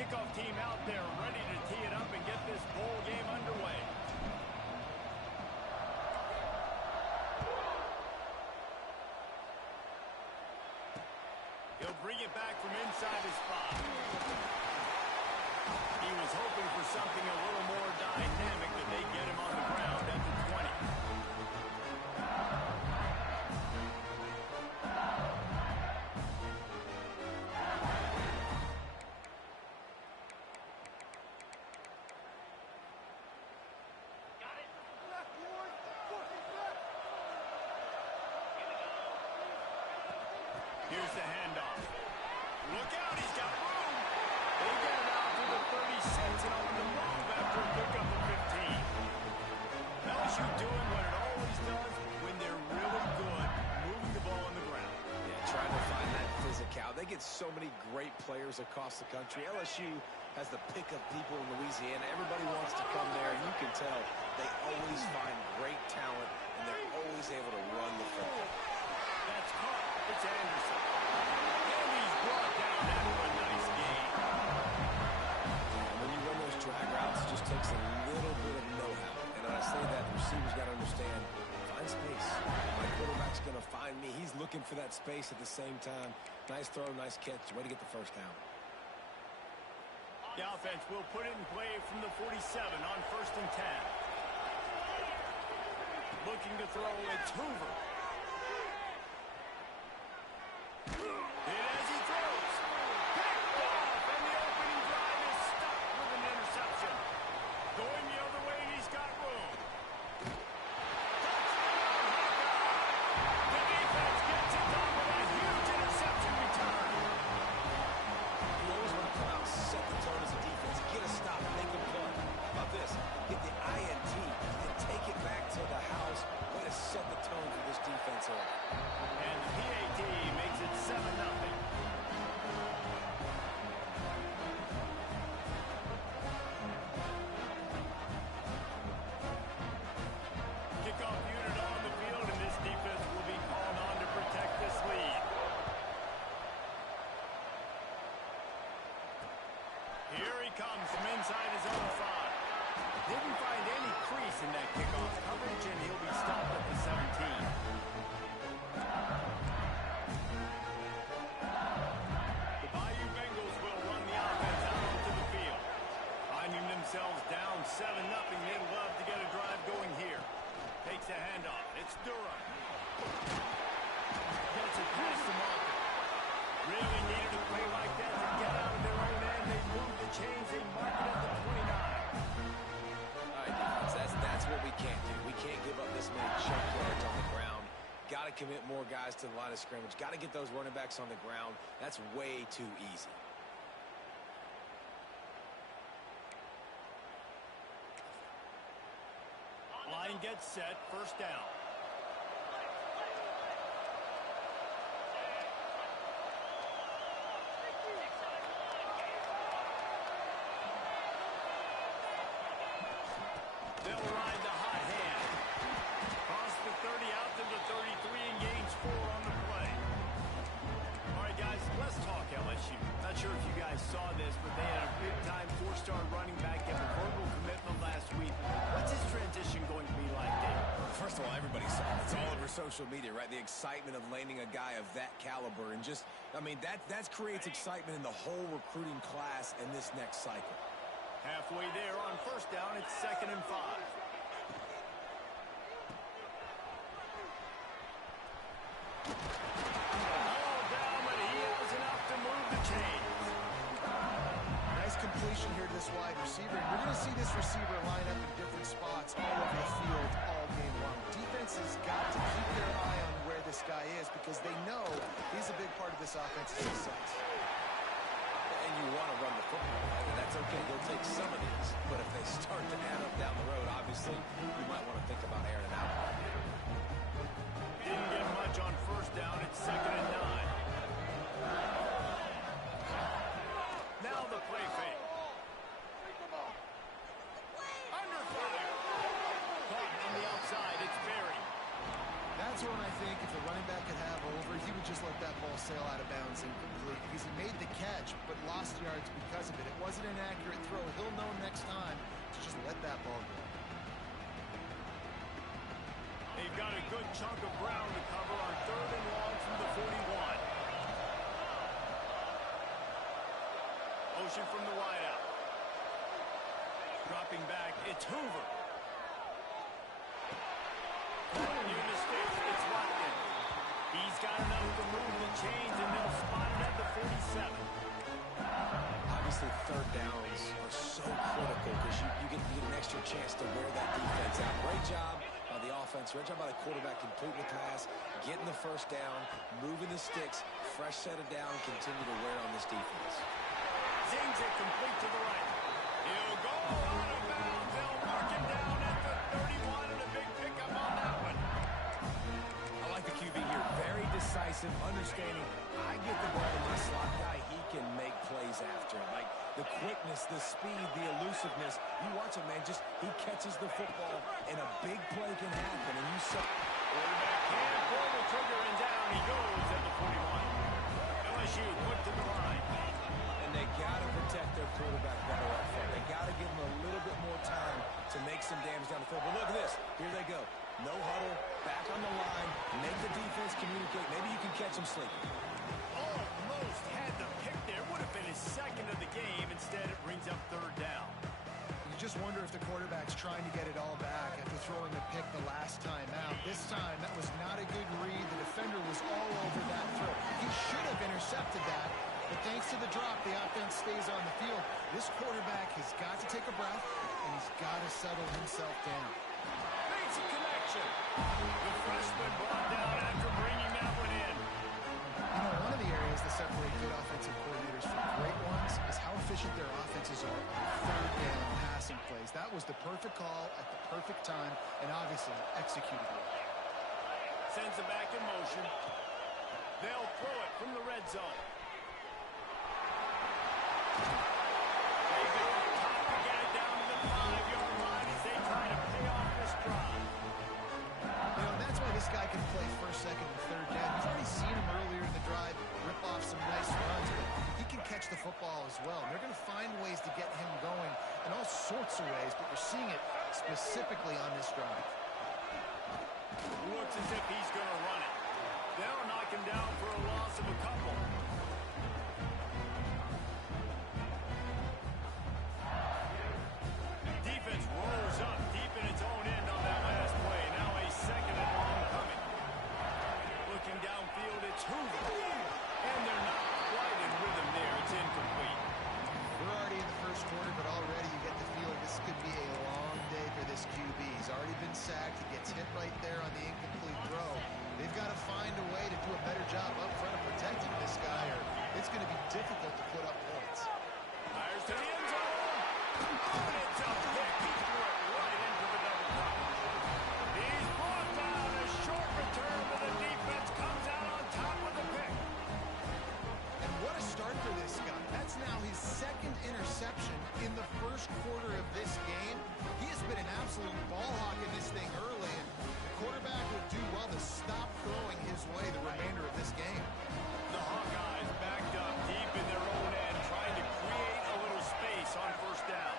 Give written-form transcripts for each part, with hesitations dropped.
kickoff team out there ready to tee it up and get this bowl game underway. He'll bring it back from inside his spot. He was hoping for something a little more dynamic, that they get him on the ground at the 20. Here's the handoff. Look out, he's got room. They get it out to the 36 and on the move after a pickup of 15. LSU doing what it always does when they're really good, moving the ball on the ground. Yeah, trying to find that physicality. They get so many great players across the country. LSU has the pick of people in Louisiana. Everybody wants to come there, and you can tell they always find great talent, and they're always able to run the football. That's caught. It's Anderson. And he's brought down after a nice gain. And when you run those drag routes, it just takes a little bit of know-how. And when I say that, the receiver's got to understand, find space. My quarterback's going to find me. He's looking for that space at the same time. Nice throw, nice catch. Way to get the first down. The offense will put it in play from the 47 on 1st and 10. Looking to throw, it's Hoover. As he throws, picked off, and the opening drive is stopped with an interception. Going the other way, and he's got room. Touchdown, Hawkeye! The defense gets it done with a huge interception return. You always want to come out, set the tone as a defense, get a stop, make a play. How about this? Get the INT and take it back to the house. Way to set the tone for this defense here. And the PAT makes it 7-0. Kickoff unit on the field, and this defense will be called on to protect this lead. Here he comes from inside his own 5. Didn't find any crease in that kickoff coverage, and he'll be stopped at the 17. Themselves down 7-0. They'd love to get a drive going here. Takes a handoff. It's Durham. Gets it past the marker. Really needed a play like that to get out of their own end. They move the chains. They mark it at the 29. All right, defense, that's what we can't do. We can't give up this many chunk yards on the ground. Got to commit more guys to the line of scrimmage. Got to get those running backs on the ground. That's way too easy. Line gets set, 1st down. They'll ride the hot hand. Cross the 30 out to the 33 and gains 4 on the play. All right, guys, let's talk LSU. Not sure if you guys saw this, but they had a big-time 4-star running back get a verbal commitment last week. What's his transition going to be like, Dave? First of all, everybody saw it. It's all over social media, right? The excitement of landing a guy of that caliber. And just, I mean, that creates excitement in the whole recruiting class in this next cycle. Halfway there on 1st down, it's 2nd and 5. All down, but he has enough to move the chains. Nice completion here to this wide receiver. And you're going to see this receiver line up in different spots all over the field all game long. Defense has got to keep their eye on where this guy is because they know he's a big part of this offense's success. And you want to run the football, right? And that's okay. They'll take some of these. But if they start to add up down the road, obviously, you might want to think about airing it out. Didn't get much on 1st down. It's 2nd and 9. Now the play fake. Under fire. Caught on the outside. It's Berry. That's one I think if the running back could have over, he would just let that ball sail out of bounds incomplete because he made the catch, but lost yards because of it. It wasn't an accurate throw. He'll know next time to just let that ball go. They've got a good chunk of ground to cover on 3rd and long from the 41. Motion from the wideout. Dropping back, it's Hoover. Near the sticks, it's Watkins. He's got enough to move the chains, and they'll spot it at the 47. Obviously, 3rd downs are so critical because you get an extra chance to wear that defense out. Great job by the offense. Great job by the quarterback completing the pass, getting the 1st down, moving the sticks, fresh set of down, continue to wear on this defense. Zings it complete to the right. He'll go out of bounds. They'll mark him down at the 31, and a big pickup on that one. I like the QB here. Very decisive, understanding. I get the ball to my slot guy. He can make plays after it. Like the quickness, the speed, the elusiveness. You watch him, man. Just he catches the football, and a big play can happen. And you saw quarterback can't pull the trigger, and down he goes at the 41. LSU put to the line. And they got to protect their quarterback better up front. They got to give him a little bit more time to make some damage down the field. But look at this. Here they go. No huddle, back on the line, make the defense communicate. Maybe you can catch them sleeping. Almost had the pick there. Would have been his 2nd of the game. Instead, it brings up 3rd down. You just wonder if the quarterback's trying to get it all back after throwing the pick the last time out. This time, that was not a good read. The defender was all over that throw. He should have intercepted that, but thanks to the drop, the offense stays on the field. This quarterback has got to take a breath, and he's got to settle himself down. Makes a connection. The freshman brought down after bringing that one in. You know, one of the areas that separate good offensive coordinators from great ones is how efficient their offenses are on 3rd down passing plays. That was the perfect call at the perfect time, and obviously executed well. Sends it back in motion. They'll throw it from the red zone. They go up top to get it down to the 5-yard line as they try to pay off this drive. You know, that's why this guy can play 1st, 2nd, and 3rd down. You've already seen him earlier in the drive rip off some nice runs, but he can catch the football as well. And they're going to find ways to get him going in all sorts of ways, but you're seeing it specifically on this drive. Looks as if he's going to run it. They'll knock him down for a loss of a couple. Defense rolls up deep in its own end on that last play. Now a 2nd and long coming. Looking downfield, it's Hoover. And they're not quite in rhythm there. It's incomplete. We're already in the 1st quarter, but already you get the feeling this could be a long day for this QB. He's already been sacked. He gets hit right there on the incomplete throw. They've got to find a way to do a better job up front of protecting this guy, or it's going to be difficult to put up points. Fires to the end zone. And it's a pick. He threw it right into the double coverage. He's brought down. A short return, but the defense comes out on top with the pick. And what a start for this guy. That's now his 2nd interception in the 1st quarter of this game. He has been an absolute ball hawk in this thing early, and the quarterback will do well to stop throwing his way the remainder of this game. The Hawkeyes backed up deep in their own end, trying to create a little space on 1st down.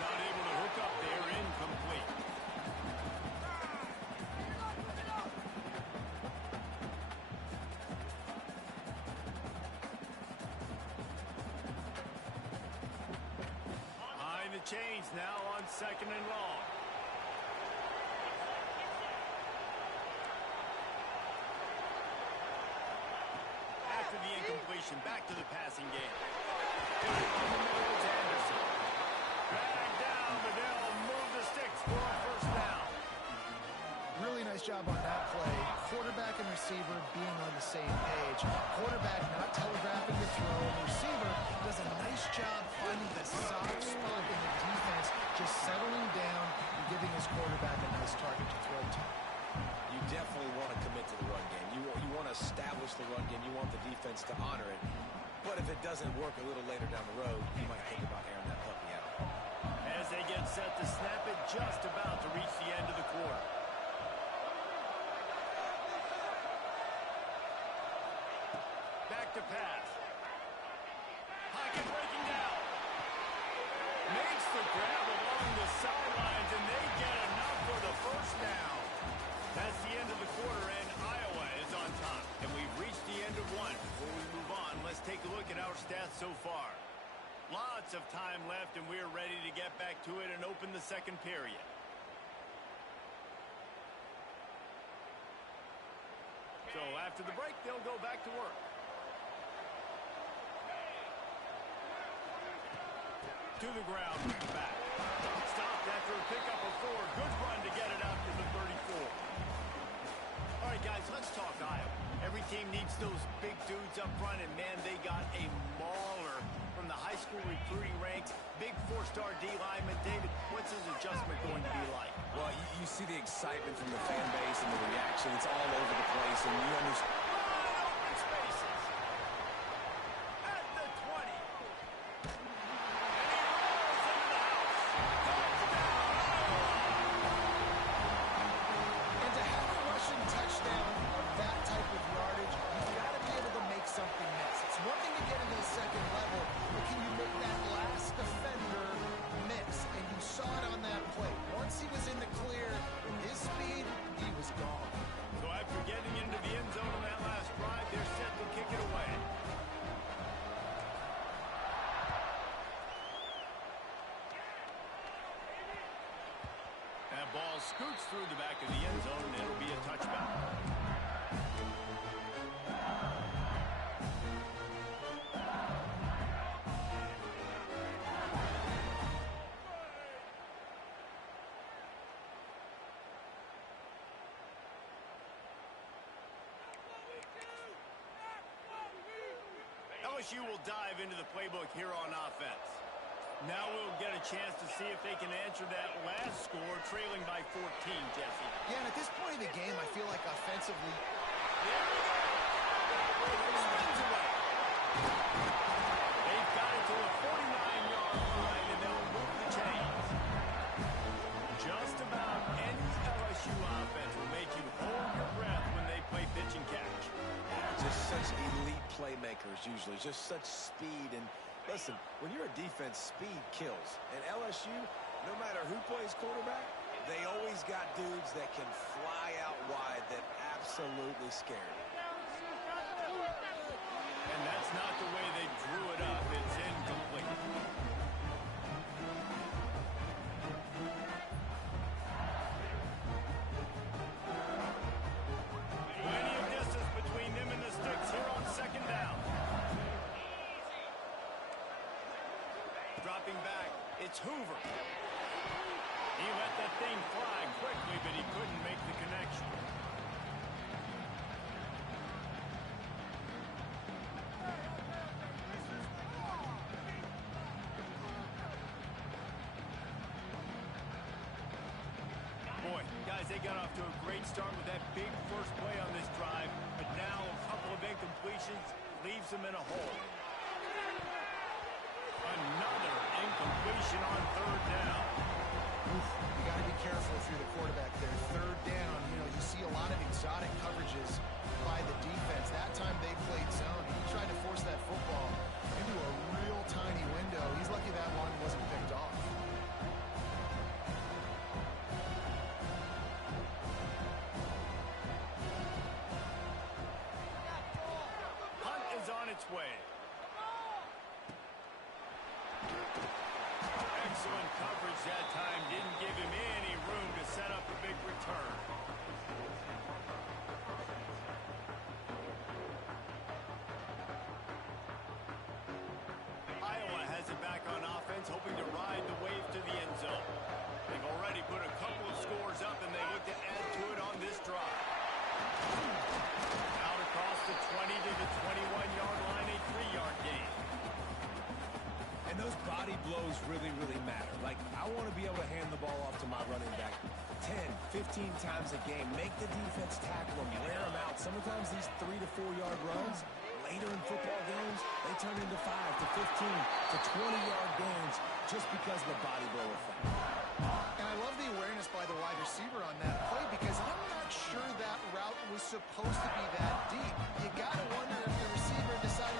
Not able to hook up there, incomplete. Behind the chains now on 2nd and long. After the incompletion, back to the passing game. Anderson. Dragged down, but they'll move the sticks for a 1st down. Really nice job on that play. Quarterback and receiver being on the same page. Quarterback not telegraphing the throw. And the receiver does a nice job finding the soft spot in the defense, just settling down and giving his quarterback a nice target to throw to. You definitely want to commit to the run game. You want to establish the run game. You want the defense to honor it. But if it doesn't work a little later down the road, you might think about airing that puppy out. As they get set to snap it, just about to reach the end of the quarter. Back to pass. Pocket breaking down. Makes the grab along the sidelines, and they get enough for the first down. That's the end of the quarter, and Iowa is on top. And we've reached the end of one. Before we move on, let's take a look at our stats so far. Lots of time left, and we're ready to get back to it and open the second period. So after the break, they'll go back to work. To the ground, back. Stopped after a pickup of 4. Good run to get it out to the 34. All right, guys, let's talk Iowa. Every team needs those big dudes up front, and, man, they got a mauler from the high school recruiting ranks. Big 4-star D lineman. David, what's his adjustment going to be like? Well, you see the excitement from the fan base and the reaction. It's all over the place, and you understand. Open spaces. At the 20. And he rolls into the house. Touchdown, Iowa! And to have a rushing touchdown of that type of yardage, you've got to be able to make something miss. It's one thing to get into the second level, but can you make that last defender miss? And you saw it on that play. Once he was in the clear, his speed, he was gone. So after getting into the end zone on that last drive, they're set to kick it away. That ball scoots through the back of the end zone, and it'll be a touchback. LSU will dive into the playbook here on offense. Now we'll get a chance to see if they can answer that last score, trailing by 14, Jesse. Yeah, and at this point of the game, I feel like offensively, There we go. Spins away. They've got it to a 49-yard line, and they'll move the chains. Just about any LSU offense will make you hold your breath when they play pitch and catch. Just such elite playmakers usually, just such speed. And listen, when you're a defense, speed kills. And LSU, no matter who plays quarterback, they always got dudes that can fly out wide that absolutely scare you. And that's not the way they drew it up. It's incomplete. Plenty of distance between them and the sticks here on second down. Dropping back, it's Hoover. He let that thing fly quickly, but he couldn't make the connection. Boy, guys, they got off to a great start with that big first play on this drive, but now a couple of incompletions leaves them in a hole. Another incompletion on third down. you got to be careful if you're the quarterback there. Third down, you see a lot of exotic coverages by the defense. That time they played zone. He tried to force that football into a real tiny window. He's lucky that one wasn't picked off. Hunt is on its way. Excellent coverage that time. Didn't give him any room to set up a big return. Iowa has it back on offense, hoping to ride the wave to the end zone. They've already put a couple of scores up, and they look to add to it on this drive. Out across the 20 to the 21-yard line, a 3-yard gain. And those body blows really, really matter. Like, I want to be able to hand the ball off to my running back 10, 15 times a game. Make the defense tackle them, wear them out. Sometimes these 3 to 4-yard runs, later in football games, they turn into 5 to 15 to 20-yard gains just because of the body blow effect. And I love the awareness by the wide receiver on that play because I'm not sure that route was supposed to be that deep. You got to wonder if the receiver decided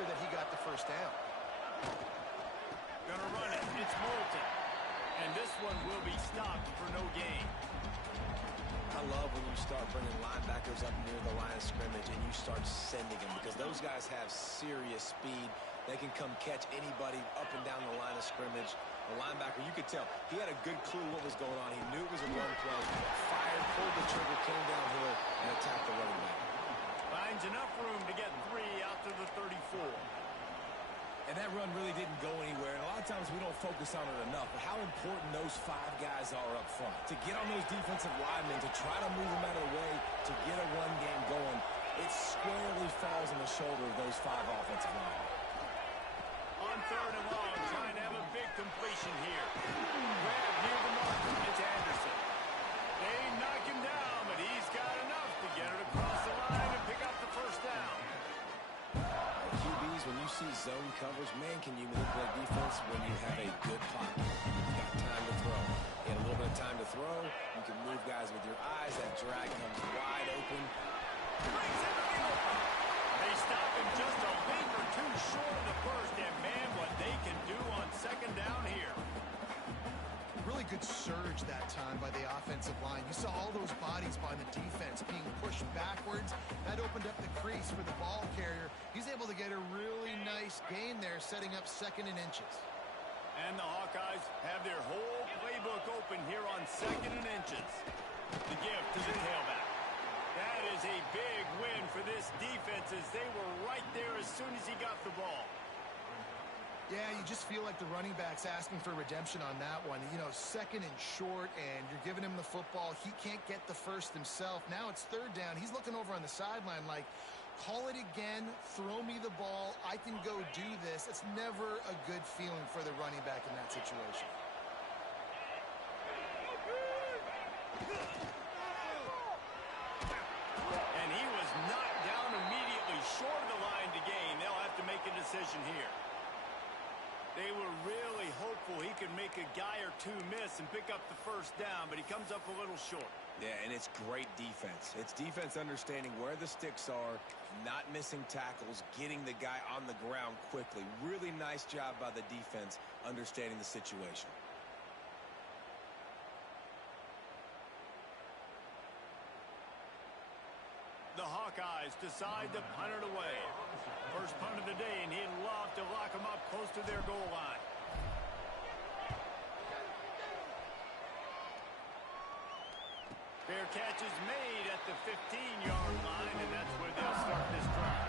sure that he got the first down. Gonna run it. It's Moulton. And this one will be stopped for no gain. I love when you start bringing linebackers up near the line of scrimmage and you start sending them, because those guys have serious speed. They can come catch anybody up and down the line of scrimmage. The linebacker, you could tell, he had a good clue what was going on. He knew it was a run play, fired, pulled the trigger, came downhill, and attacked the running back. Finds enough room to get 3 out to the 34. And that run really didn't go anywhere. And a lot of times we don't focus on it enough. But how important those 5 guys are up front. To get on those defensive linemen, to try to move them out of the way, to get a run game going, it squarely falls on the shoulder of those 5 offensive linemen. On 3rd and long, trying to have a big completion here. Grab near the mark. It's Anderson. They knock him down, but he's got enough to get it across the line and pick up the first down. QBs, when you see zone coverage, man, can you manipulate defense when you have a good pocket. You've got time to throw. You had a little bit of time to throw. You can move guys with your eyes. That drag comes wide open. They stop him just a link or 2 short of the first, and man, what they can do on 2nd down here. Really good surge that time by the offensive line. You saw all those bodies by the defense being pushed backwards. That opened up the crease for the ball carrier. He's able to get a really nice gain there, setting up 2nd and inches. And the Hawkeyes have their whole playbook open here on 2nd and inches. The give to the tailback. That is a big win for this defense, as they were right there as soon as he got the ball. Yeah, you just feel like the running back's asking for redemption on that one. You know, 2nd and short, and you're giving him the football. He can't get the first himself. Now it's 3rd down. He's looking over on the sideline like, call it again, throw me the ball, I can go do this. It's never a good feeling for the running back in that situation. And he was knocked down immediately short of the line to gain. They'll have to make a decision here. They were really hopeful he could make a guy or 2 miss and pick up the first down, but he comes up a little short. Yeah, and it's great defense. It's defense understanding where the sticks are, not missing tackles, getting the guy on the ground quickly. Really nice job by the defense understanding the situation. The Hawkeyes decide to punt it away. First punt of the day, and he'd love to lock them up close to their goal line. Fair catch is made at the 15-yard line, and that's where they'll start this drive.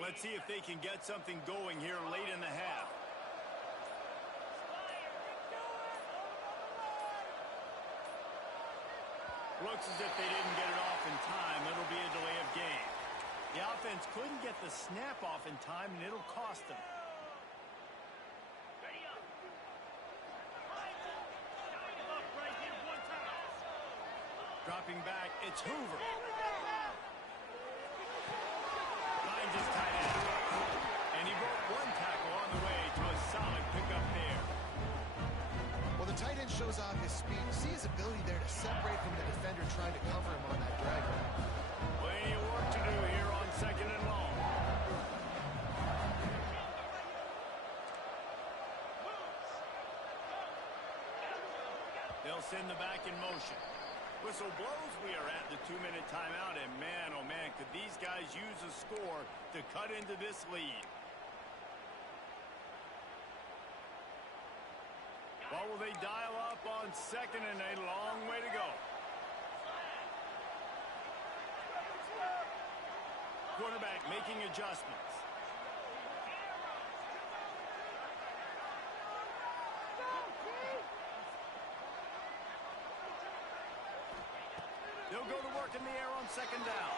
Let's see if they can get something going here late in the half. Looks as if they didn't get it off in time. It'll be a delay of game. The offense couldn't get the snap off in time, and it'll cost them. Dropping back, it's Hoover. Finds his tight end. And he broke 1 tackle on the way to a solid pickup there. Well, the tight end shows off his speed. You see his ability there to separate from the defender trying to cover him on that drag route. Plenty of work to do here on 2nd and long. They'll send the back in motion. Whistle blows. We are at the 2-minute timeout, and man, oh man, could these guys use a score to cut into this lead. What will they dial up on 2nd, and a long way to go? Quarterback making adjustments. They'll go to work in the air on 2nd down.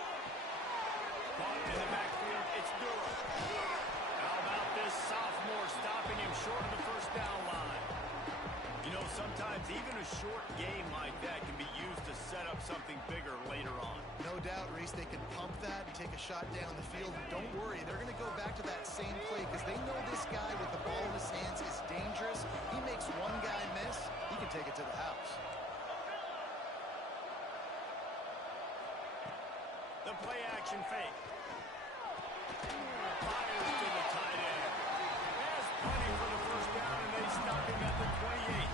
Caught in the backfield, it's Durham. How about this sophomore stopping him short of the first down line? You know, sometimes even a short game like that can be used to set up something bigger later on. No doubt, Reese, they can pump shot down the field. And don't worry, they're going to go back to that same play because they know this guy with the ball in his hands is dangerous. He makes one guy miss, he can take it to the house. The play action fake. Fires to the tight end. Has plenty for the first down, and they stop him at the 28.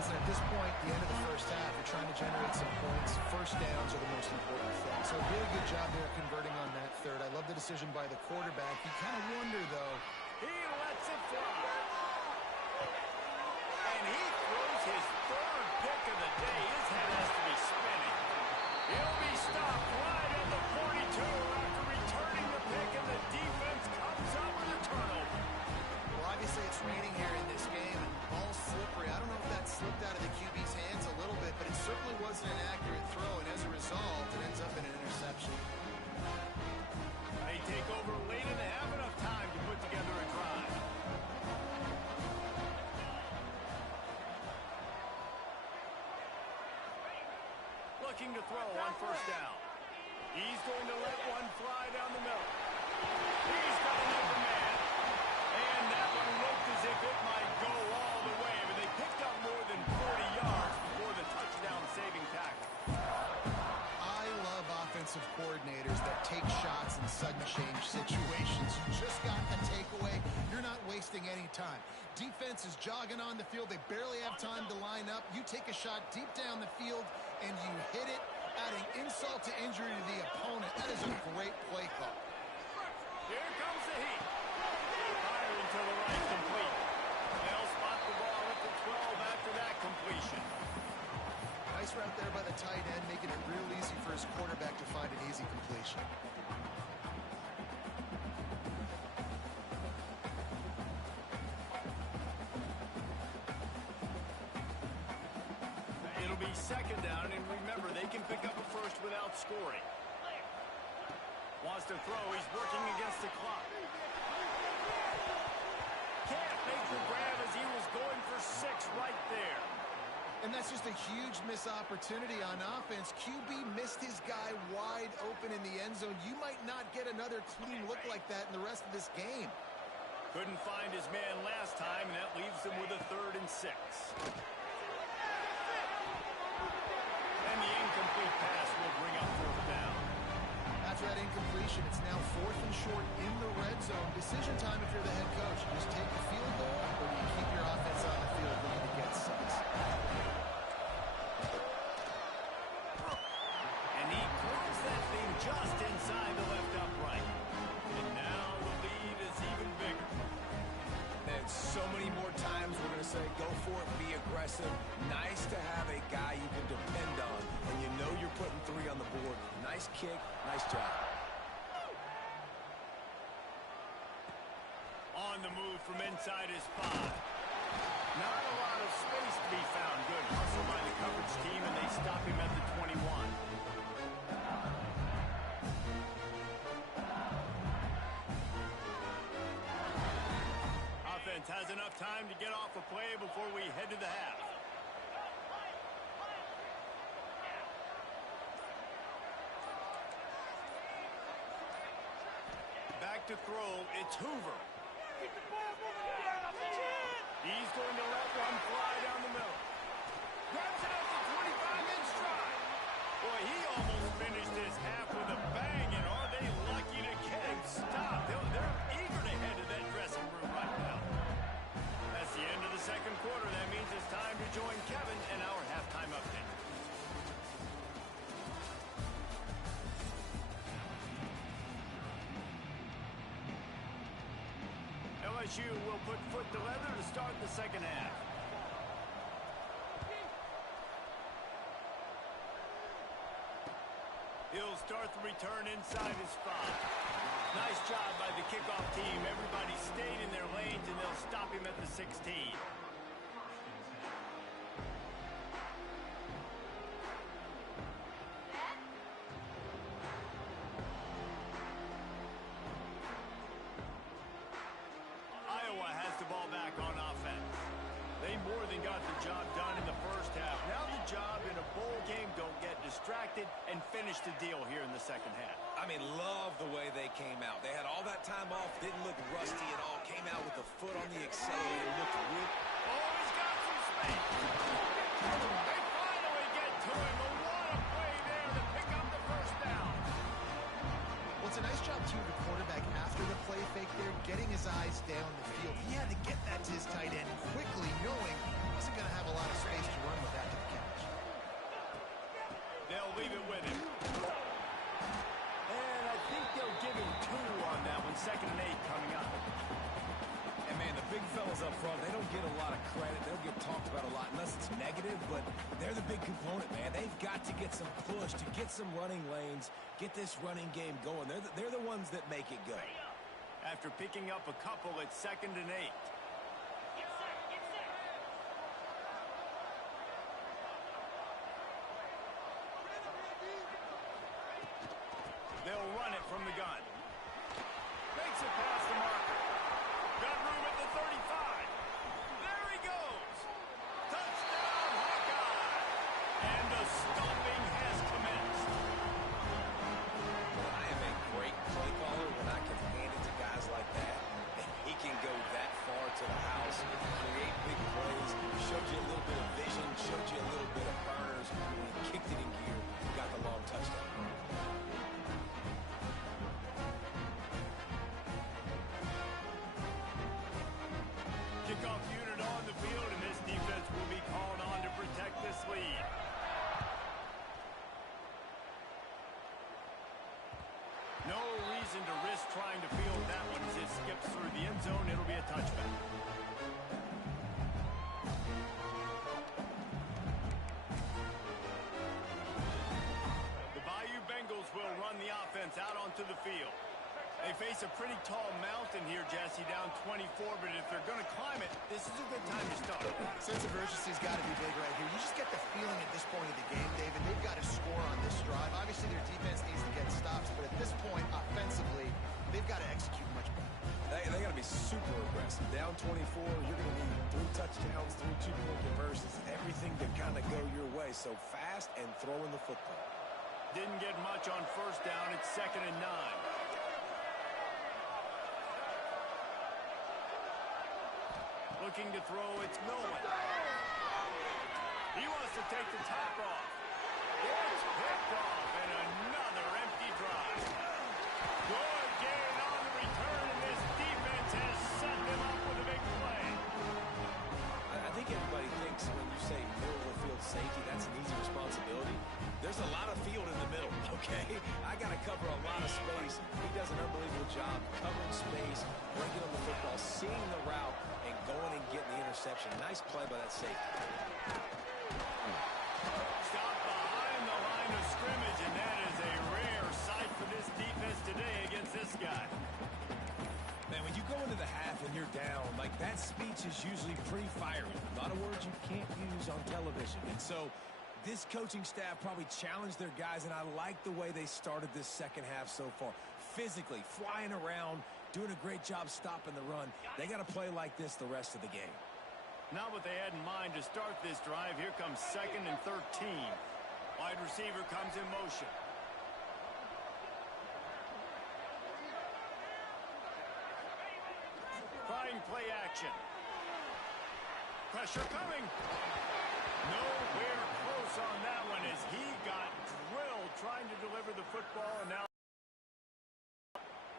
Listen, at this point, the end of the first half, you're trying to generate some points. First downs are the most important thing. So really good job there converting on that third. I love the decision by the quarterback. You kind of wonder, though. He lets it fly. And he throws his third pick of the day. His head has to be spinning. He'll be stopped right at the 42 after returning the pick, and the defense comes up with a turnover. Well, obviously it's raining here in this game, and ball's slippery. I don't know if that slipped out of the QB's hands a little bit, but it certainly wasn't an accurate throw, and as a result, it ends up in an interception. They take over late in the half, enough time to put together a drive. Looking to throw on first down. He's going to let one fly down the middle. He's got an open man. And that one looked as if it might go all the way, but they picked up more than 40 yards before the touchdown-saving tackle. I love offensive coordinators that take shots in sudden change situations. You just got a takeaway. You're not wasting any time. Defense is jogging on the field. They barely have time to line up. You take a shot deep down the field, and you hit it, adding insult to injury to the opponent. That is a great play call. Here comes the heat. Firing to the right, complete. They'll spot the ball at the 12 after that completion. Nice route there by the tight end, making it real easy for his quarterback to find an easy completion. It'll be second down, and remember, they can pick up a first without scoring. Wants to throw. He's working against the clock. Can't make the grab as he was going for 6 right there. And that's just a huge missed opportunity on offense. QB missed his guy wide open in the end zone. You might not get another clean look like that in the rest of this game. Couldn't find his man last time, and that leaves him with a 3rd and 6. And the incomplete pass will bring up 4th down. After that incompletion, it's now 4th and short in the red zone. Decision time if you're the head coach. You just take the field goal, or you keep your offense on the field when you get 6. And he throws that thing just inside the left upright. And now the lead is even bigger. And so many more times we're going to say, go for it, be aggressive. Nice to have a guy you can depend on, and you know you're putting 3 on the board. Nice kick, nice job. On the move from inside his 5. Not a lot of space to be found. Good hustle by the coverage team, and they stop him at the 21. Offense has enough time to get off a play before we head to the half. Back to throw, it's Hoover. He's going to let one fly down the middle. Grabs it at the 25-inch stride. Boy, he almost finished his half with a bang, and are they lucky to get him stopped? They're eager to head to that dressing room right now. That's the end of the second quarter. That means it's time to join Kevin in our halftime update. LSU will put foot to leather to start the second half. He'll start the return inside his 5. Nice job by the kickoff team. Everybody stayed in their lanes, and they'll stop him at the 16. Iowa has the ball back on offense. They more than got the job done in the first half. Now the job in a bowl game, don't get distracted. connected and finished the deal here in the second half. I mean, love the way they came out. They had all that time off, didn't look rusty at all, came out with the foot on the accelerator, looked real. Oh, he's got some space. They finally get to him. But what a play there to pick up the first down. Well, it's a nice job, too, the quarterback after the play fake there, getting his eyes down the field. He had to get that to his tight end quickly, knowing he wasn't going to have a lot of space to run with after the catch. They'll leave it with him. And I think they'll give him 2 on that one. 2nd and 8 coming up. And, man, the big fellas up front, they don't get a lot of credit. They'll get talked about a lot unless it's negative, but they're the big component, man. They've got to get some push, to get some running lanes, get this running game going. They're the ones that make it go. After picking up a couple, it's 2nd and 8. They'll run it from the gun. Makes it past the marker. Got room at the 35. There he goes. Touchdown, Hawkeye. And the stomping has commenced. I am a great play caller when I can hand it to guys like that. And he can go that far to the house, create big plays, showed you a little bit of vision, showed you a little bit of burners. When he kicked it in gear, he got the long touchdown. Kickoff unit on the field, and this defense will be called on to protect this lead. No reason to risk trying to field that one as it skips through the end zone. It'll be a touchback. The Bayou Bengals will run the offense out onto the field. They face a pretty tall mountain here, Jesse, down 24, but if they're going to climb it, this is a good time to start. Sense of urgency's got to be big right here. You just get the feeling at this point of the game, David, they've got to score on this drive. Obviously, their defense needs to get stops, but at this point, offensively, they've got to execute much better. They got to be super aggressive. Down 24, you're going to need 3 touchdowns, 3 two-point conversions, everything to kind of go your way. So fast and throwing the football. Didn't get much on first down. It's 2nd and 9. Looking to throw, it's no one. He wants to take the top off. It's picked off, and another empty drive. Good gain on the return, and this defense has set them up with a big play. I think everybody thinks when you say middle of the field safety, that's an easy responsibility. There's a lot of field in the middle, okay? I got to cover a lot of space. He does an unbelievable job covering space, breaking on the football, seeing the route, and going and getting the interception. Nice play by that safety. Stop behind the line of scrimmage, and that is a rare sight for this defense today against this guy. Man, when you go into the half and you're down, like that speech is usually pretty fiery. A lot of words you can't use on television. And so this coaching staff probably challenged their guys, and I like the way they started this second half so far. Physically, flying around, doing a great job stopping the run. They got to play like this the rest of the game. Not what they had in mind to start this drive. Here comes 2nd and 13. Wide receiver comes in motion. Trying play action. Pressure coming. Nowhere close on that one as he got drilled trying to deliver the football, and now.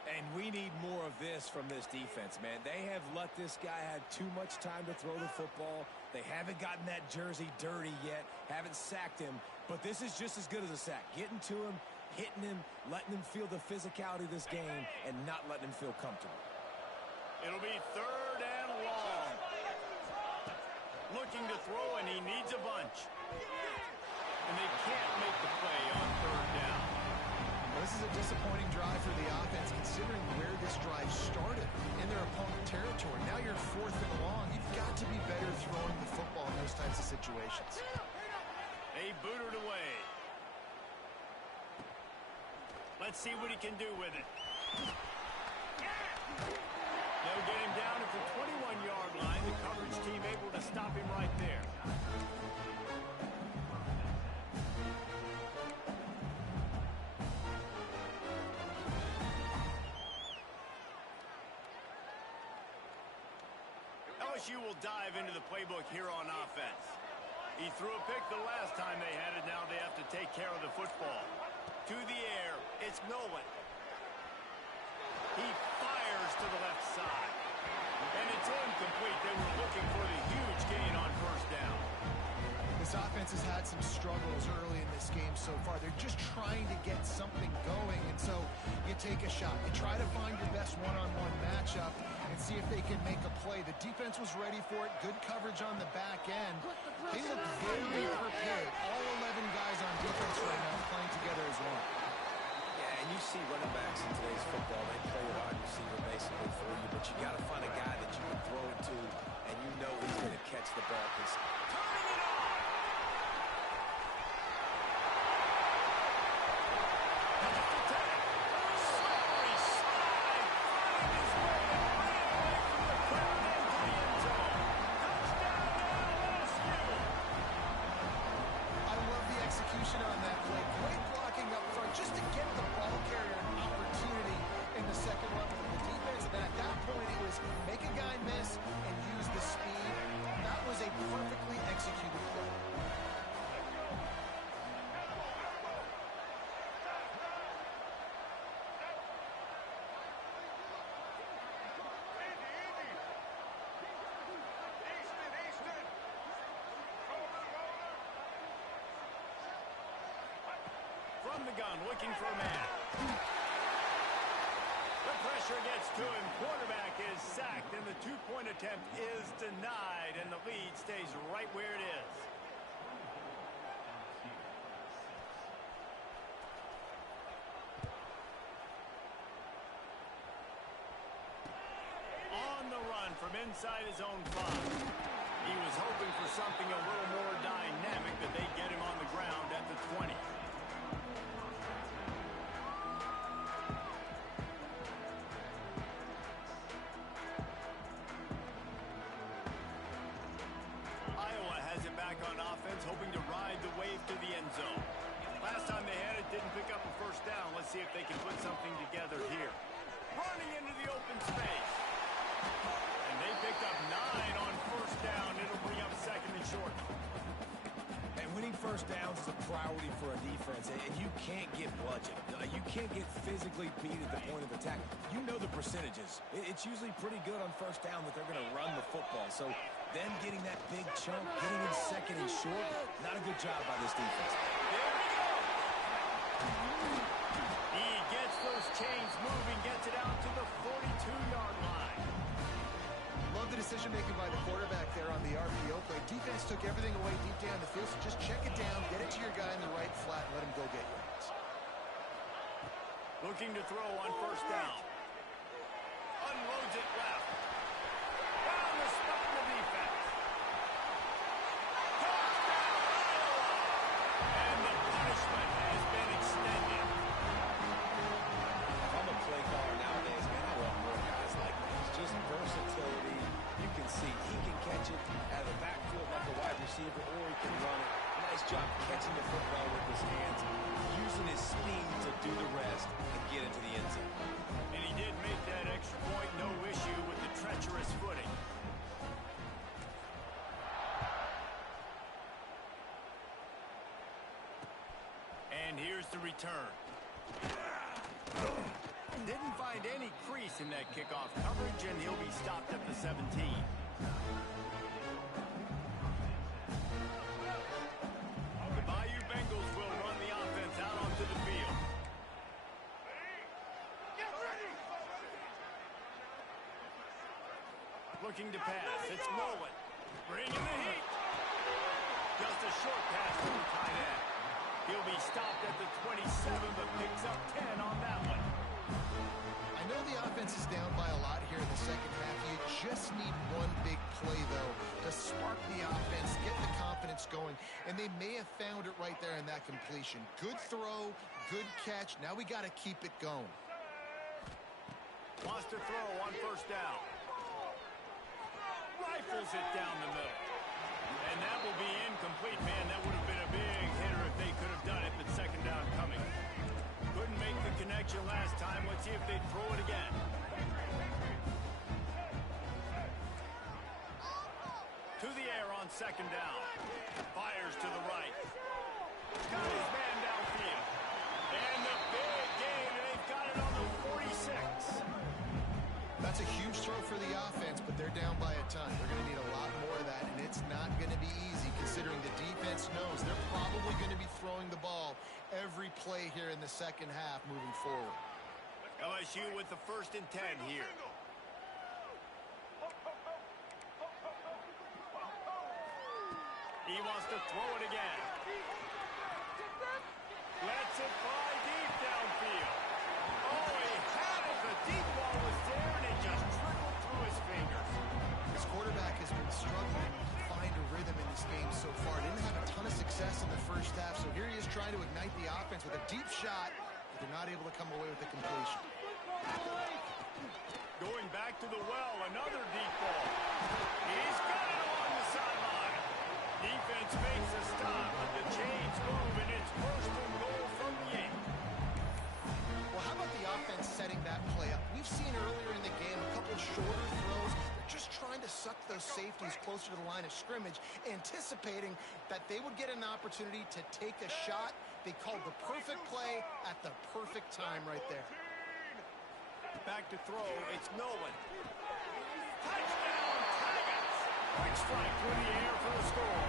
And we need more of this from this defense, man. They have let this guy have too much time to throw the football. They haven't gotten that jersey dirty yet, haven't sacked him, but this is just as good as a sack. Getting to him, hitting him, letting him feel the physicality of this game, and not letting him feel comfortable. It'll be 3rd and long. Looking to throw, and he needs a bunch. And they can't make the play on 3rd down. Well, this is a disappointing drive for the offense, considering where this drive started in their opponent territory. Now you're 4th and long. You've got to be better throwing the football in those types of situations. They booted away. Let's see what he can do with it. They'll get him down at the 21-yard line. The coverage team able to stop him right there. LSU will dive into the playbook here on offense. He threw a pick the last time they had it. Now they have to take care of the football. To the air, it's Nolan. He fires to the left side. And it's incomplete. They were looking for the huge gain on first down. This offense has had some struggles early in this game so far. They're just trying to get something going, and so you take a shot. You try to find your best one-on-one matchup and see if they can make a play. The defense was ready for it. Good coverage on the back end. They look very prepared. All 11 guys on defense right now playing together as one. Yeah, and you see running backs in today's football, they play a wide receiver basically for you, but you got to find a guy that you can throw it to, and you know he's going to catch the ball. Turning it on! On that play. Great blocking up front just to get the ball carrier an opportunity in the second run from the defense. And then at that point, it was make a guy miss and use the speed. That was a perfectly executed play. From the gun, looking for a man. The pressure gets to him. Quarterback is sacked, and the two-point attempt is denied, and the lead stays right where it is. On the run from inside his own 5. He was hoping for something a little more dynamic, but they get him on the ground at the 20. On offense, hoping to ride the wave to the end zone. Last time they had it, didn't pick up a first down. Let's see if they can put something together here. Running into the open space. And they picked up 9 on first down. It'll bring up second and short. And winning first downs is a priority for a defense, and you can't get bludgeoned. You can't get physically beat at the point of attack. You know the percentages. It's usually pretty good on first down that they're going to run the football. So then getting that big chunk, getting in second and short, not a good job by this defense. There we go. He gets those chains moving, gets it out to the 42-yard line. Love the decision-making by the quarterback there on the RPO play. Defense took everything away deep down the field, so just check it down, get it to your guy in the right flat, and let him go get yards. Looking to throw on first down. Unloads it left. Down the spot in the defense. Touchdown, Iowa! And the punishment has been extended. If I'm a play caller nowadays, man, I want more guys like this. Just versatility. You can see he can catch it out of the backfield like a wide receiver, or he can run it. Nice job catching the football with his hands, using his speed to do the rest and get into the end zone. And he did make that extra point, no issue with the treacherous footing. And here's the return. Didn't find any crease in that kickoff coverage, and he'll be stopped at the 17. The Bayou Bengals will run the offense out onto the field. Looking to pass. It's Nolan. Bringing the heat. Just a short pass to the tight end. He'll be stopped at the 27, but picks up 10 on that one. I know the offense is down by a lot here in the second half. You just need one big play, though, to spark the offense, get the confidence going, and they may have found it right there in that completion. Good throw, good catch. Now we got to keep it going. Wants to throw on first down. Rifles it down the middle. And that will be incomplete, man. That would have been a big hitter if they could have done it, but second down coming. Couldn't make the connection last time. Let's see if they throw it again. second down. Fires to the right. Got his man downfield. And the big gain, and they've got it on the 46. That's a huge throw for the offense, but they're down by a ton. They're going to need a lot more of that, and it's not going to be easy considering the defense knows they're probably going to be throwing the ball every play here in the second half moving forward. LSU with the 1st and 10 here. He wants to throw it again. Lets it fly deep downfield. Oh, he had it. The deep ball was there, and it just trickled through his fingers. This quarterback has been struggling to find a rhythm in this game so far. Didn't have a ton of success in the first half, so here he is trying to ignite the offense with a deep shot, but they're not able to come away with the completion. Going back to the well, another deep ball. He's got it along the sideline. Defense makes a stop, but the chains move, and it's 1st and goal from the 8. Well, how about the offense setting that play up? We've seen earlier in the game a couple shorter throws. They're just trying to suck those safeties closer to the line of scrimmage, anticipating that they would get an opportunity to take a shot. They called the perfect play at the perfect time right there. Back to throw, it's Nolan. Touchdown, Tigers! Quick strike through the air for the score.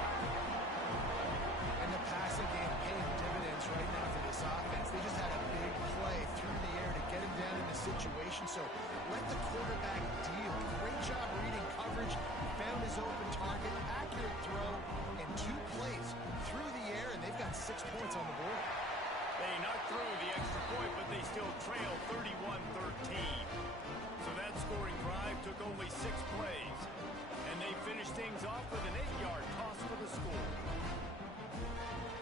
And the passing game paying dividends right now for this offense. They just had a big play through the air to get him down in the situation. So let the quarterback deal. Great job reading coverage. Found his open target, accurate throw, and 2 plays through the air, and they've got 6 points on the board. They knocked through the extra point, but they still trail 31-13. So that scoring drive took only 6 plays. And they finished things off with an 8-yard toss for the score.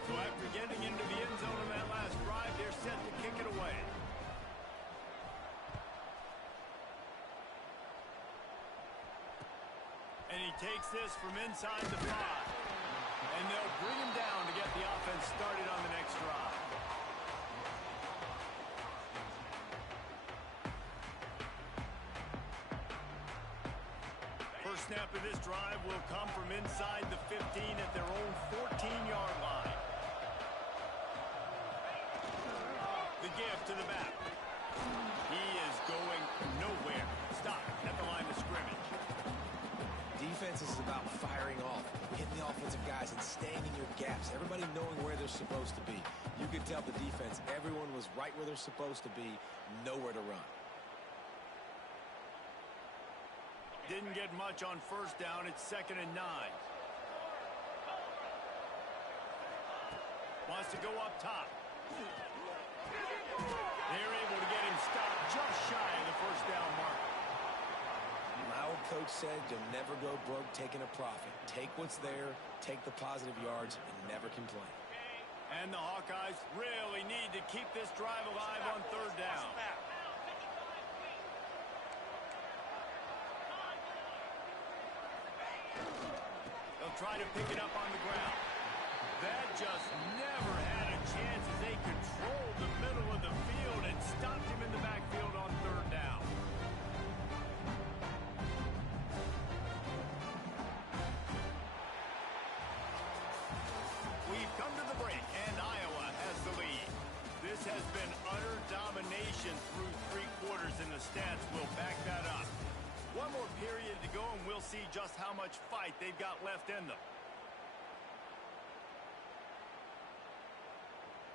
So after getting into the end zone on that last drive, they're set to kick it away. And he takes this from inside the 5. And they'll bring him down to get the offense started on the next drive. First snap of this drive will come from inside the 15 at their own 14-yard line. The give to the back. He is going nowhere. Stop at the line of scrimmage. Defense is about firing off, hitting the offensive guys and staying in your gaps. Everybody knowing where they're supposed to be. You could tell the defense, everyone was right where they're supposed to be, nowhere to run. Didn't get much on first down. It's 2nd and 9. Wants to go up top. They're able to get him stopped just shy of the first down mark. My old coach said you'll never go broke taking a profit. Take what's there, take the positive yards, and never complain. And the Hawkeyes really need to keep this drive alive on 3rd down. They'll try to pick it up on the ground. That just never had a chance as they controlled the middle of the field and stopped him in the backfield on 3rd down. We've come to the break, and Iowa has the lead. This has been utter domination through 3 quarters, and the stats will back that up. One more period to go, and we'll see just how much fight they've got left in them.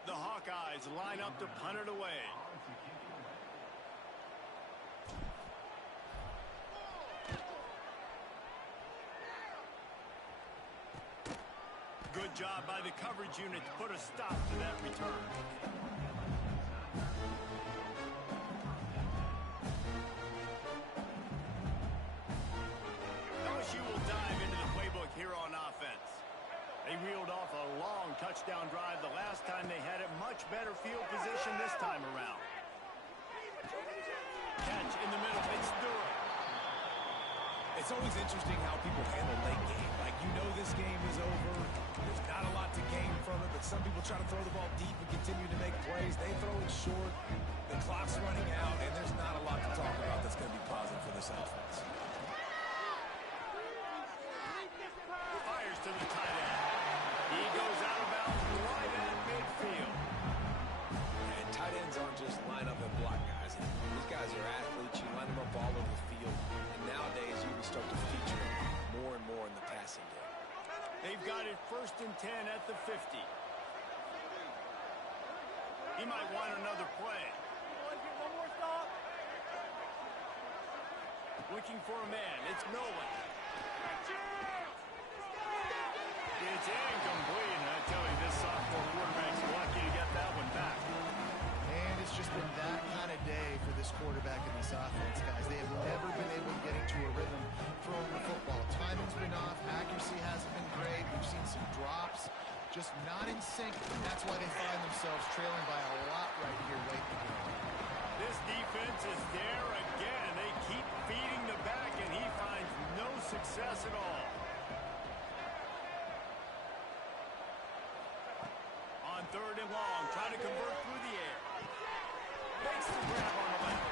The Hawkeyes line up to punt it away. Good job by the coverage unit to put a stop to that return. LSU will dive into the playbook here on offense. They reeled off a long touchdown drive the last time they had a much better field position this time around. Catch in the middle. It's Durham. It's always interesting how people handle late game. Like, you know this game is over. There's not a lot to gain from it, but some people try to throw the ball deep and continue to make plays. They throw it short. The clock's running out, and there's not a lot to talk about that's going to be positive for this offense. Fires to and 10 at the 50. He might want another play. One more stop. Looking for a man. It's Nolan. It's incomplete. I tell you, this sophomore quarterback's lucky to get that one back. And it's just been that kind of day for this quarterback in this offense, guys. They have never been able to get into a rhythm throwing the football. Timing's been off. Accuracy hasn't been great. We've seen some drops. Just not in sync, and that's why they find themselves trailing by a lot right here late in the game. This defense is there again. They keep feeding the back, and he finds no success at all. On 3rd and long, trying to convert through the air. Makes the grab on the left.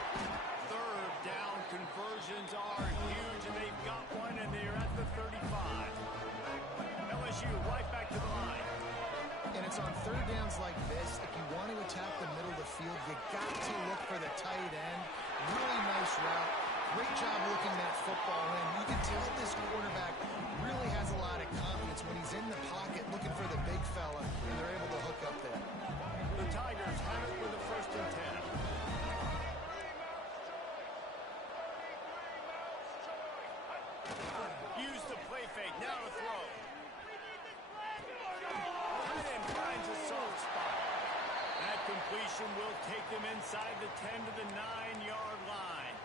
3rd down conversions are huge, and they've got one, and they're at the 35. LSU right back to the line. And it's on 3rd downs like this. If you want to attack the middle of the field, you got to look for the tight end. Really nice route. Great job looking that football in. You can tell this quarterback really has a lot of confidence when he's in the pocket looking for the big fella, and they're able to hook up there. The Tigers have it with a 1st and 10. Use the play fake. Now to throw. Tight end finds a soft spot. That completion will take them inside the 10 to the 9-yard line.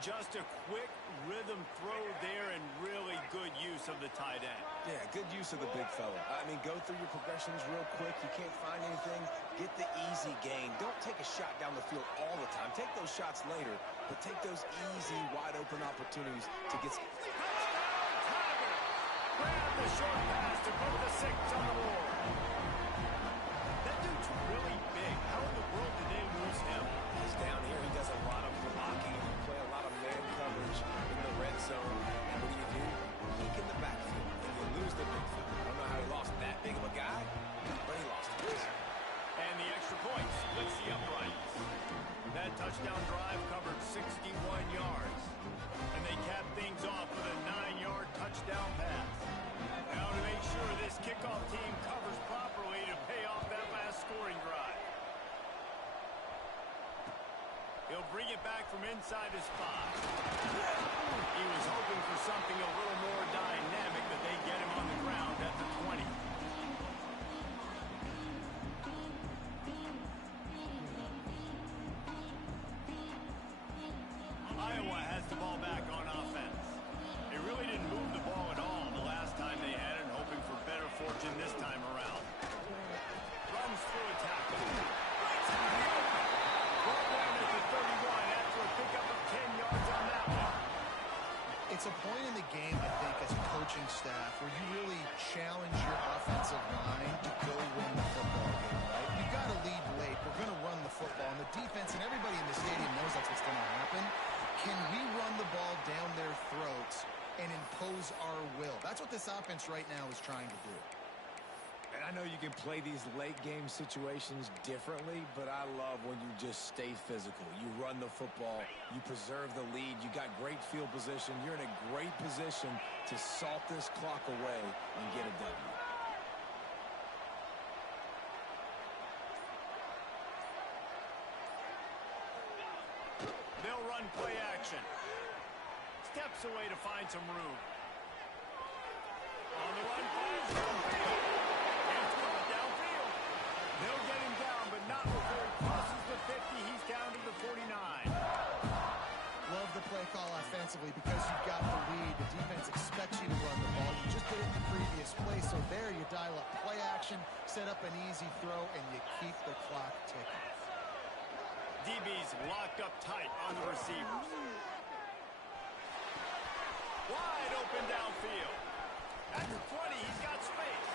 Just a quick rhythm throw there and really good use of the tight end. Yeah, good use of the big fella. I mean, go through your progressions real quick. You can't find anything. Get the easy gain. Don't take a shot down the field all the time. Take those shots later, but take those easy, wide-open opportunities to get... Touchdown, Tiger! Grab the short pass to put the 6 on the board. That dude's really big. How in the world did they lose him? He's down here. He does a lot of blocking and play a lot of man coverage in the red zone. And what do? Peek in the backfield, and you lose the big fella. I don't know how he lost that big of a guy, but he lost it. And the extra point splits the uprights. That touchdown drive covered 61 yards. And they cap things off with a 9-yard touchdown pass. Now to make sure this kickoff team covers properly to pay off that last scoring drive. He'll bring it back from inside his 5. He was hoping for something a little more dynamic, but they get him on the ground at the 20. Iowa has the ball back on offense. They really didn't move the ball at all the last time they had it, hoping for better fortune this time around. Runs through a tackle. Breaks into the open. Ball down at the 31 after a pickup of 10 yards on that one. It's a point in the game, I think, as a coaching staff where you really challenge your offensive line to go win the football game, right? You've got to lead late. We're going to run the football. And the defense and everybody in the stadium knows that's what's going to happen. Can we run the ball down their throats and impose our will? That's what this offense right now is trying to do. And I know you can play these late game situations differently, but I love when you just stay physical. You run the football, you preserve the lead, you got great field position, you're in a great position to salt this clock away and get a W. They'll run play action. Steps away to find some room. On the run, finds room. And throw it downfield. They'll get him down, but not before he crosses the 50. He's down to the 49. Love the play call offensively because you've got the lead. The defense expects you to run the ball. You just did it in the previous play, so there you dial up play action, set up an easy throw, and you keep the clock ticking. DB's locked up tight on the receivers. Wide open downfield. At the 20, he's got space.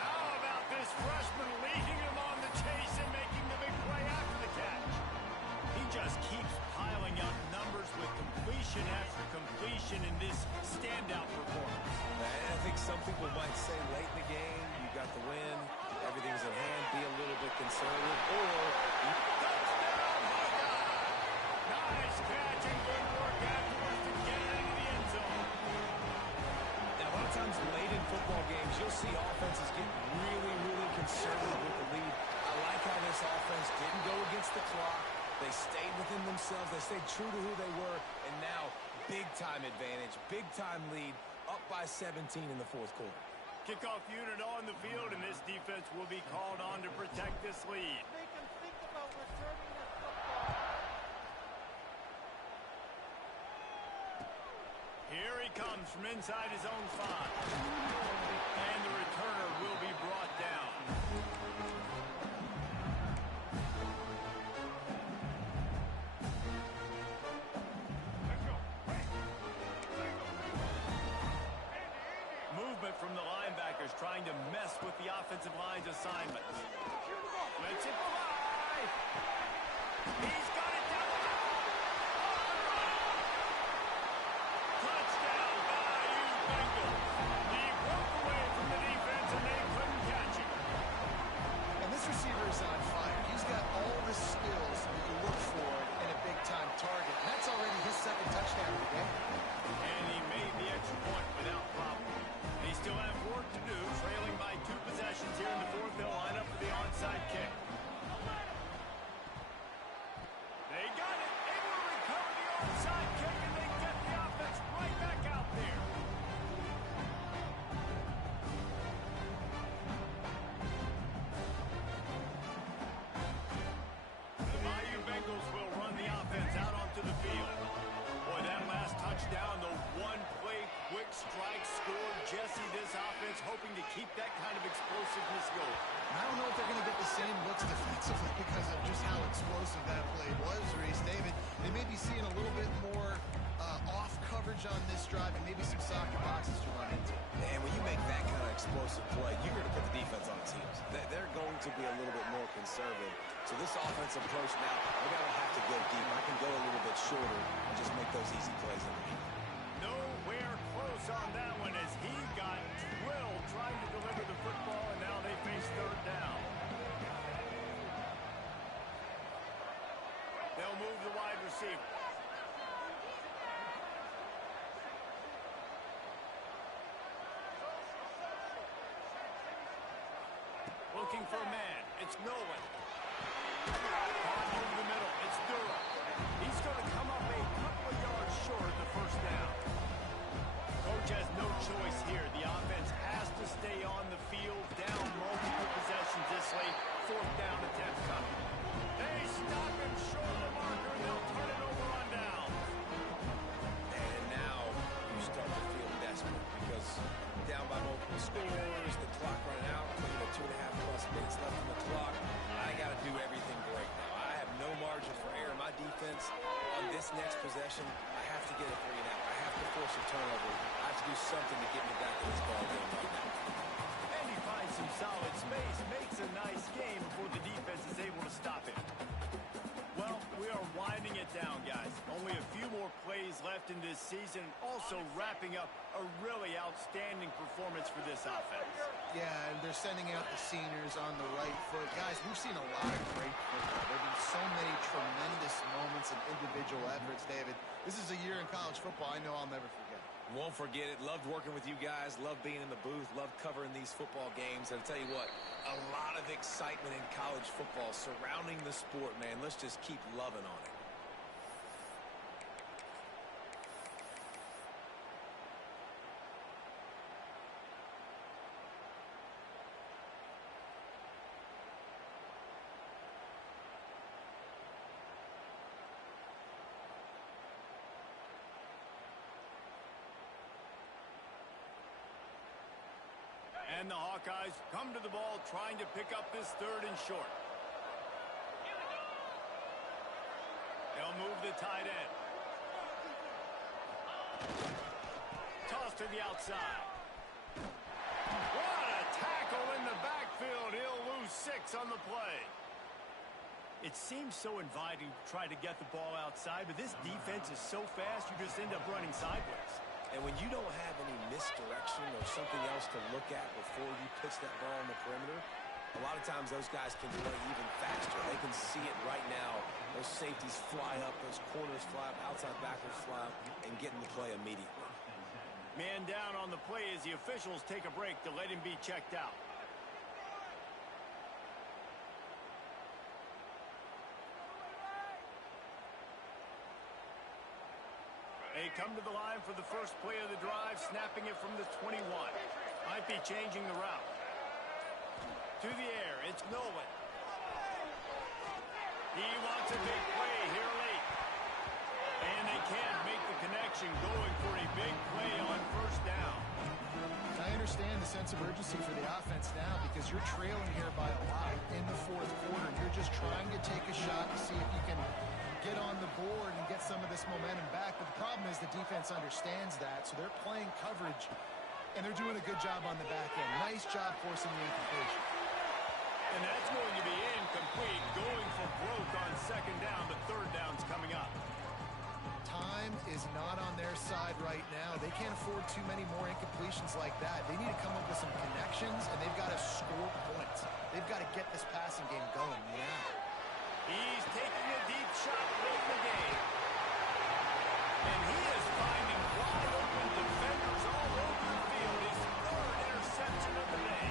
How about this freshman leading him on the chase and making the big play after the catch? He just keeps piling up numbers with completion after completion in this standout performance. And I think some people might say late in the game, you got the win, everything's at hand, be a little bit conservative, or... Nice catch and good work afterwards to get it into the end zone. Now, a lot of times late in football games, you'll see offenses get really, really conservative with the lead. I like how this offense didn't go against the clock. They stayed within themselves. They stayed true to who they were. And now, big-time advantage, big-time lead, up by 17 in the fourth quarter. Kickoff unit on the field, and this defense will be called on to protect this lead. Make him think about returning that football. Here he comes from inside his own 5. And the returner will be brought down. Movement from the linebackers trying to mess with the offensive line's assignments. Let's it fly. He's got it down. Touchdown, Bayou Bengals. He broke away from the defense and they couldn't catch him. And this receiver is on fire. He's got all the skills that you look for in a big-time target. And that's already his second touchdown of the game. And he made the extra point without problem. They still have work to do, trailing by 2 possessions here in the fourth. They'll line up for the onside kick. They got it, able to recover the onside kick, and they get the offense right back out there. The Bayou Bengals will run the offense out onto the field. Boy, that last touchdown, the one-play quick strike scored. Jesse, this offense hoping to keep that kind of explosiveness going. And I don't know if they're going to get the same looks defensively because of just how explosive that play was, Reese. David, they may be seeing a little bit more off coverage on this drive and maybe some softer boxes to run into. And when you make that kind of explosive play, you're going to put the defense on its heels. They're going to be a little bit more conservative. So this offensive approach now, we're going to have to go deep. I can go a little bit shorter and just make those easy plays in the game. Nowhere close on that one as he got drilled trying to deliver the football, and now they face third down. They'll move the wide receiver. Looking for a man. It's Nolan. Caught over the middle. It's Durham. He's going to come up a couple of yards short of the first down. Coach has no choice here. The offense has to stay on the field, down multiple possessions this late. Fourth down attempt coming. They stop him short of the marker, and they'll turn it over on down. And now you start to feel desperate because down by multiple scores, the clock running out, looking at 2.5+ minutes left on the clock. I got to do everything great now. I have no margin for error. My defense on this next possession, I have to get a 3 and out. I have to force a turnover. I have to do something to get me back in this ball game right now. And he finds some solid space, makes a nice game before the defense is able to stop him. Well, we are winding it down, guys. Only a few more plays left in this season. Also wrapping up a really outstanding performance for this offense. Yeah, and they're sending out the seniors on the right foot. Guys, we've seen a lot of great football. There have been so many tremendous moments and individual efforts, David. This is a year in college football I know I'll never forget. Won't forget it. Loved working with you guys. Loved being in the booth. Loved covering these football games. And I'll tell you what, a lot of excitement in college football surrounding the sport, man. Let's just keep loving on it. And the Hawkeyes come to the ball trying to pick up this third and short. They'll move the tight end. Toss to the outside. What a tackle in the backfield. He'll lose 6 on the play. It seems so inviting to try to get the ball outside, but this defense is so fast you just end up running sideways. And when you don't have any misdirection or something else to look at before you pitch that ball on the perimeter, a lot of times those guys can run even faster. They can see it right now. Those safeties fly up, those corners fly up, outside backers fly up, and get in the play immediately. Man down on the play as the officials take a break to let him be checked out. They come to the line for the first play of the drive, snapping it from the 21. Might be changing the route. To the air, it's Nolan. He wants a big play here late. And they can't make the connection, going for a big play on first down. I understand the sense of urgency for the offense now because you're trailing here by a lot in the fourth quarter. You're just trying to take a shot to see if you can get on the board and get some of this momentum back. But the problem is the defense understands that, so they're playing coverage, and they're doing a good job on the back end. Nice job forcing the incompletion. And that's going to be incomplete, going for broke on second down, but third down's coming up. Time is not on their side right now. They can't afford too many more incompletions like that. They need to come up with some connections, and they've got to score points. They've got to get this passing game going now. He's taking a deep shot late in the game. And he is finding wide open defenders all over the field. His third interception of the day.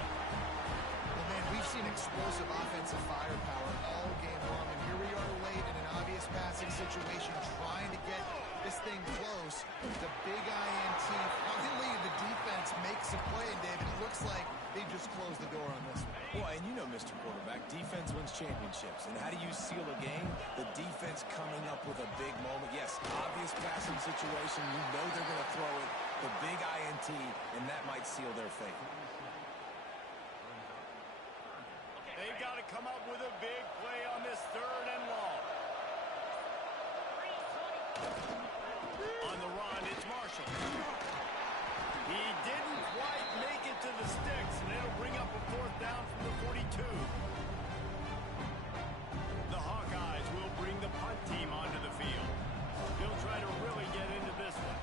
Well, man, we've seen explosive offensive firepower all game long, and here we are late in an obvious passing situation trying to get this thing close. The big INT. Finally, the defense makes a play, and David, it looks like they just closed the door on this one. Well, and you know, Mr. Quarterback, defense wins championships. And how do you seal a game? The defense coming up with a big moment. Yes, obvious passing situation. You know they're going to throw it. The big INT, and that might seal their fate. They've got to come up with a big play on this third and long. On the run, it's Marshall. He didn't quite make it to the sticks, and it'll bring up a fourth down from the 42. The Hawkeyes will bring the punt team onto the field. He'll try to really get into this one.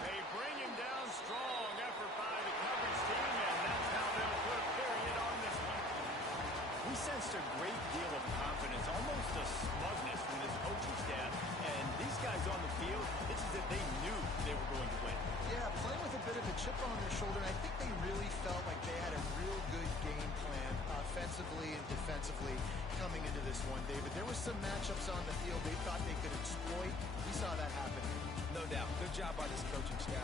They bring him down strong. Effort by the coverage team, and that's how they'll put a period on this one. We sensed a great deal of confidence, almost a smugness from this coaching staff. And these guys on the field, it's as if they knew they were going to win. Yeah, playing with a bit of a chip on their shoulder. I think they really felt like they had a real good game plan offensively and defensively coming into this one, David. There was some matchups on the field they thought they could exploit. We saw that happen. No doubt. Good job by this coaching staff.